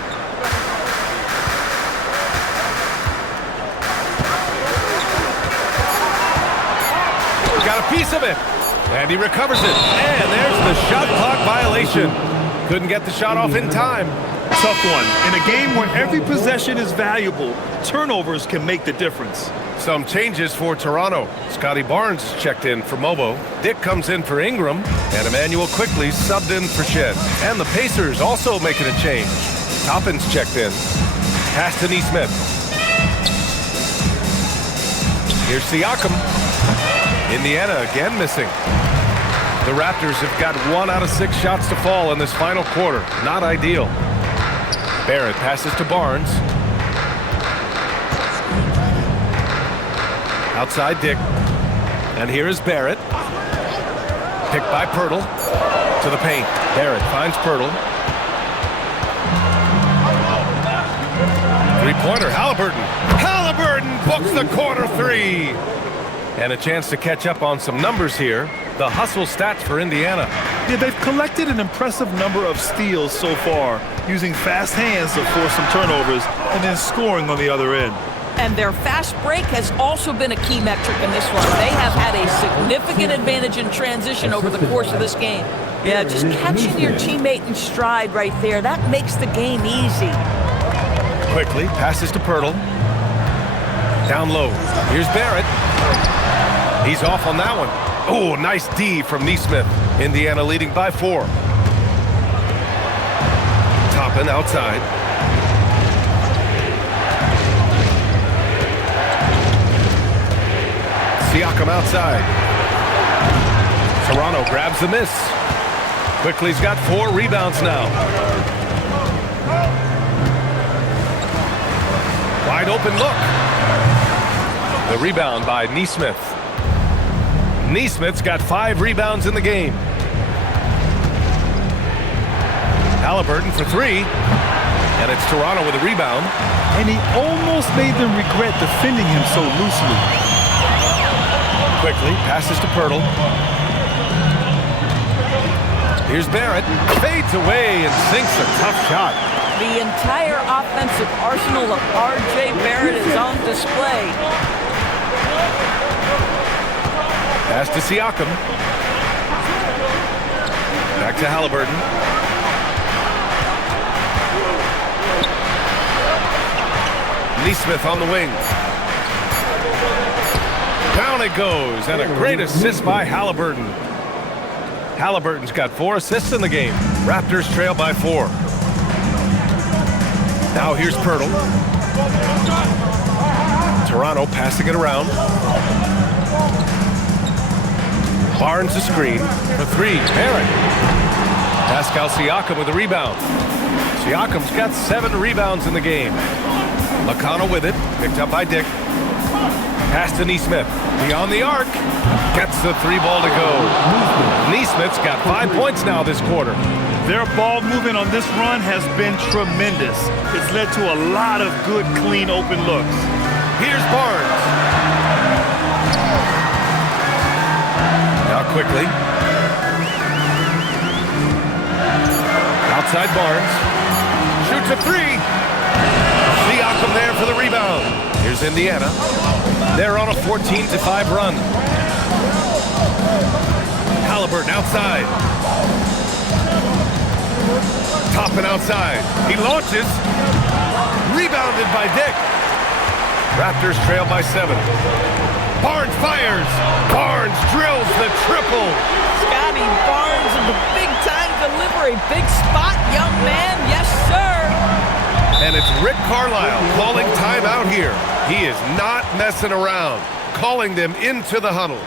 Got a piece of it. And he recovers it. And there's the shot clock violation. Couldn't get the shot off in time. Tough one. In a game where every possession is valuable, turnovers can make the difference. Some changes for Toronto. Scotty Barnes checked in for Mobo. Dick comes in for Ingram. And Emmanuel quickly subbed in for Shed. And the Pacers also making a change. Toppin's checked in. Pass to Naismith. Here's Siakam. Indiana again missing. The Raptors have got 1 out of 6 shots to fall in this final quarter. Not ideal. Barrett passes to Barnes. Outside Dick. And here is Barrett. Picked by Pirtle. To the paint. Barrett finds Pirtle. Three-pointer, Halliburton. Halliburton books the corner three. And a chance to catch up on some numbers here. The hustle stats for Indiana. Yeah, they've collected an impressive number of steals so far, using fast hands to force some turnovers and then scoring on the other end. And their fast break has also been a key metric in this one. They have had a significant advantage in transition over the course of this game. Yeah, just catching your teammate in stride right there, that makes the game easy. Quickly, passes to Pirtle. Down low. Here's Barrett. He's off on that one. Oh, nice D from Naismith. Indiana leading by 4. Toppin outside. Siakam outside. Toronto grabs the miss. Quickly's got 4 rebounds now. Wide open look. The rebound by Naismith. Naismith's got 5 rebounds in the game. Halliburton for 3. And it's Toronto with a rebound. And he almost made them regret defending him so loosely. Quickly, passes to Pirtle. Here's Barrett. Fades away and sinks a tough shot. The entire offensive arsenal of R.J. Barrett is on display. Pass to Siakam. Back to Halliburton. Naismith on the wing. Down it goes, and a great assist by Halliburton. Halliburton's got 4 assists in the game. Raptors trail by 4. Now here's Pirtle. Toronto passing it around. Barnes the screen for 3. Barrett. Pascal Siakam with a rebound. Siakam's got 7 rebounds in the game. McConnell with it. Picked up by Dick. Pass to Naismith. Beyond the arc. Gets the 3-ball to go. Naismith's got 5 points now this quarter. Their ball movement on this run has been tremendous. It's led to a lot of good, clean, open looks. Here's Barnes. Now quickly. Outside Barnes. Shoots a 3. Siakam there for the rebound. Here's Indiana. They're on a 14-5 run. Halliburton outside. Top and outside. He launches. Rebounded by Dick. Raptors trail by 7. Barnes fires. Barnes drills the triple. Scotty Barnes in the big-time delivery. Big spot, young man. Yes, sir. And it's Rick Carlisle calling timeout here. He is not messing around, calling them into the huddle.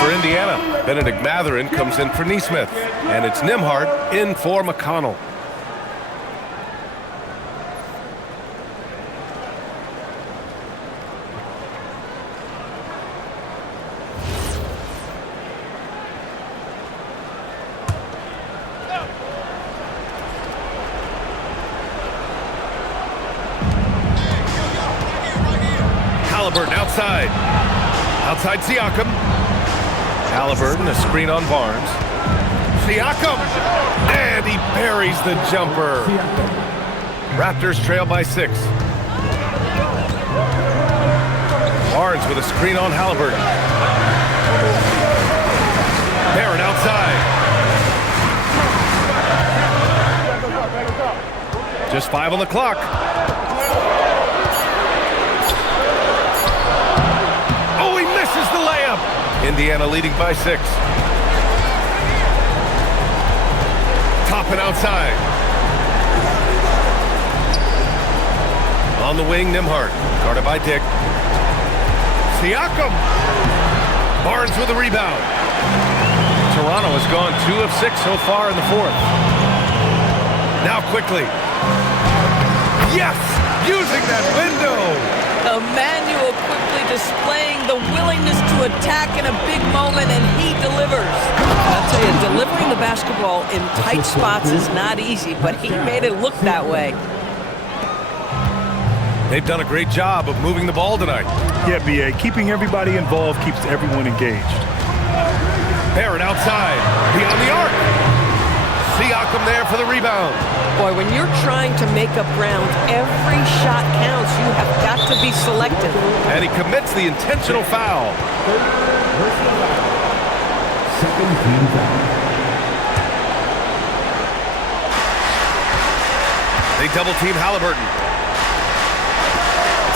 For Indiana, Benedict Matherin comes in for Naismith, and it's Nembhard in for McConnell. Halliburton outside. Outside Siakam. Halliburton, a screen on Barnes. Siakam! And he buries the jumper. Raptors trail by 6. Barnes with a screen on Halliburton. Barron outside. Just 5 on the clock. Oh, he misses the layup. Indiana leading by 6. Top and outside. On the wing, Nembhard. Guarded by Dick. Siakam. Barnes with a rebound. Toronto has gone 2 of 6 so far in the 4th. Now quickly. Yes! Using that window. Emmanuel quickly displaying the willingness to attack in a big moment, and he delivers. I'll tell you, delivering the basketball in tight spots is not easy, but he made it look that way. They've done a great job of moving the ball tonight. Yeah, B.A., keeping everybody involved keeps everyone engaged. Barron outside, beyond the arc. Siakam there for the rebound. Boy, when you're trying to make up ground, every shot counts. You have got to be selective. And he commits the intentional foul. Second team foul. They double team Halliburton.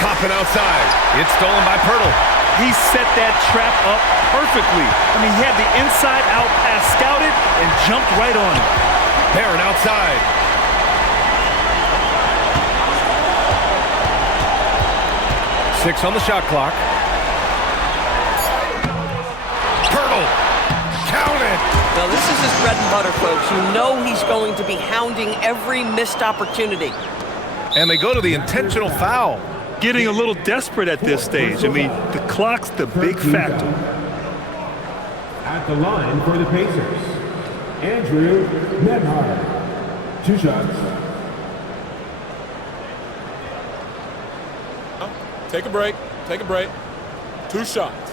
Top and outside. It's stolen by Pirtle. He set that trap up perfectly. I mean, he had the inside-out pass scouted and jumped right on it. Barron outside. Six on the shot clock. Pirtle. Count it. Now, this is his bread and butter, folks. You know he's going to be hounding every missed opportunity. And they go to the intentional foul. Getting a little desperate at this stage. I mean, the clock's the big factor. At the line for the Pacers, Andrew Nembhard. 2 shots. Take a break. Take a break. 2 shots.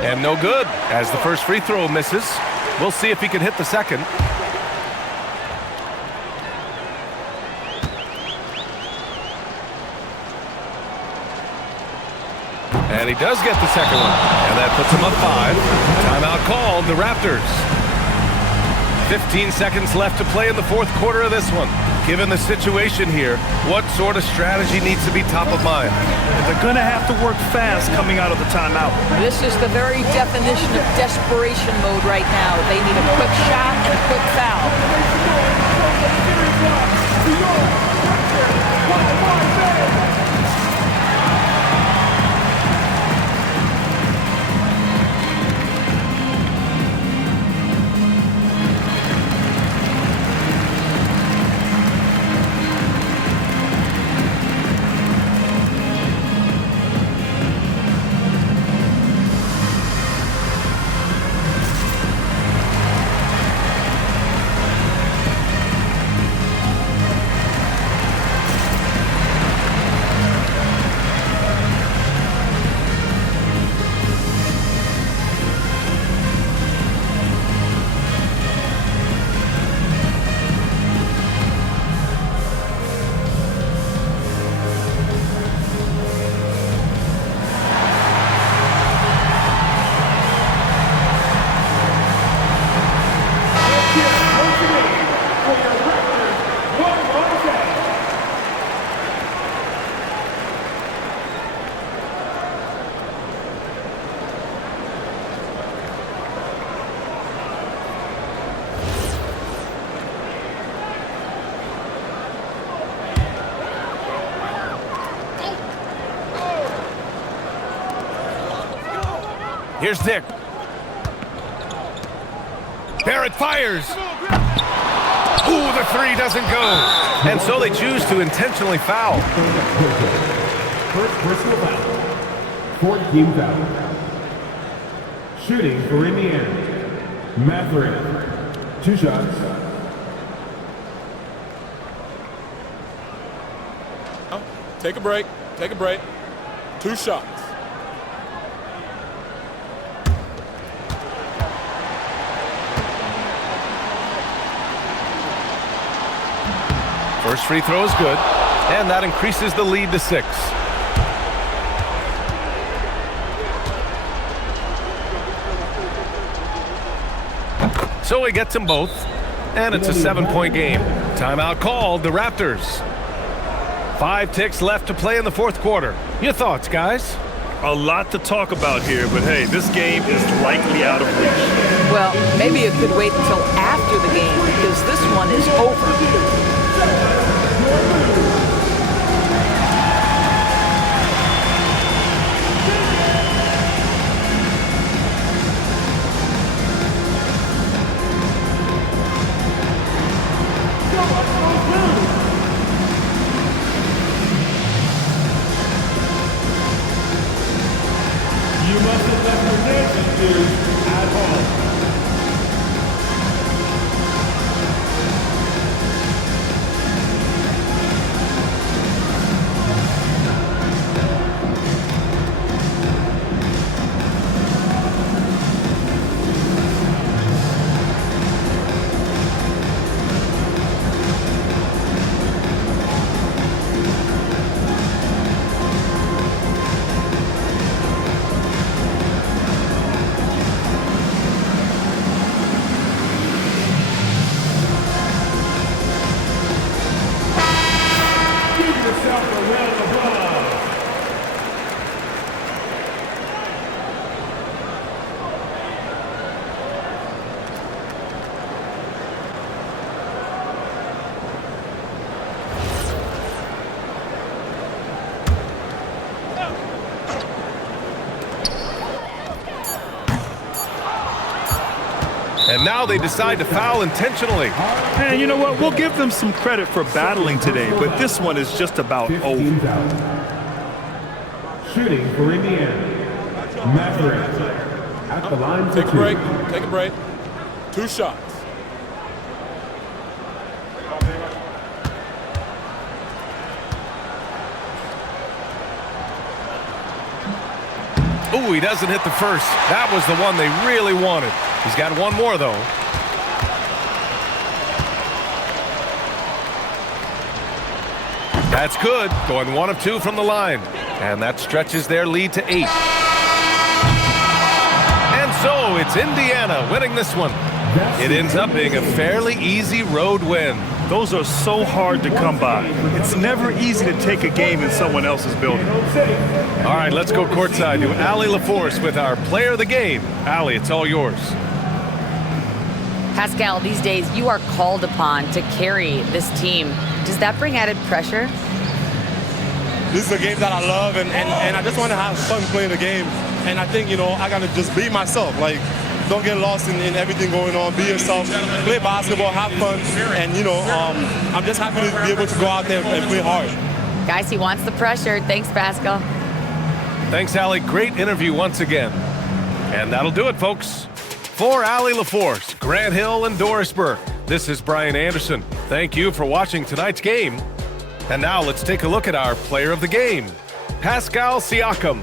And no good, as the first free throw misses. We'll see if he can hit the second. And he does get the second one. And that puts him up 5. Timeout called, the Raptors. 15 seconds left to play in the fourth quarter of this one. Given the situation here, what sort of strategy needs to be top of mind? They're going to have to work fast coming out of the timeout. This is the very definition of desperation mode right now. They need a quick shot and a quick foul. Here's Dick. Barrett fires. Ooh, the 3 doesn't go. And so they choose to intentionally foul. First personal foul. 4th team foul. Shooting for Indiana. Mathurin. 2 shots. Take a break. Take a break. 2 shots. First free throw is good, and that increases the lead to 6. So he gets them both, and it's a 7-point game. Timeout called, the Raptors. 5 ticks left to play in the fourth quarter. Your thoughts, guys? A lot to talk about here, but hey, this game is likely out of reach. Well, maybe it could wait until after the game because this one is over. You must have left your dancing shoes at home. And now they decide to foul intentionally. And you know what? We'll give them some credit for battling today, but this one is just about over. Shooting for Indiana. Mathurin at the line. Take a break. Take a break. 2 shots. Ooh, he doesn't hit the first. That was the one they really wanted. He's got one more, though. That's good. Going 1 of 2 from the line. And that stretches their lead to 8. And so it's Indiana winning this one. It ends up being a fairly easy road win. Those are so hard to come by. It's never easy to take a game in someone else's building. All right, let's go courtside to Allie LaForce with our player of the game. Allie, it's all yours. Pascal, these days you are called upon to carry this team. Does that bring added pressure? This is a game that I love, and I just want to have fun playing the game. And I think, I got to just be myself. Like, don't get lost in everything going on. Be yourself. Play basketball, have fun. And, I'm just happy to be able to go out there and play hard. Guys, he wants the pressure. Thanks, Pascal. Thanks, Allie. Great interview once again. And that'll do it, folks. For Allie LaForce, Grant Hill, and Doris Burke, this is Brian Anderson. Thank you for watching tonight's game. And now let's take a look at our player of the game, Pascal Siakam.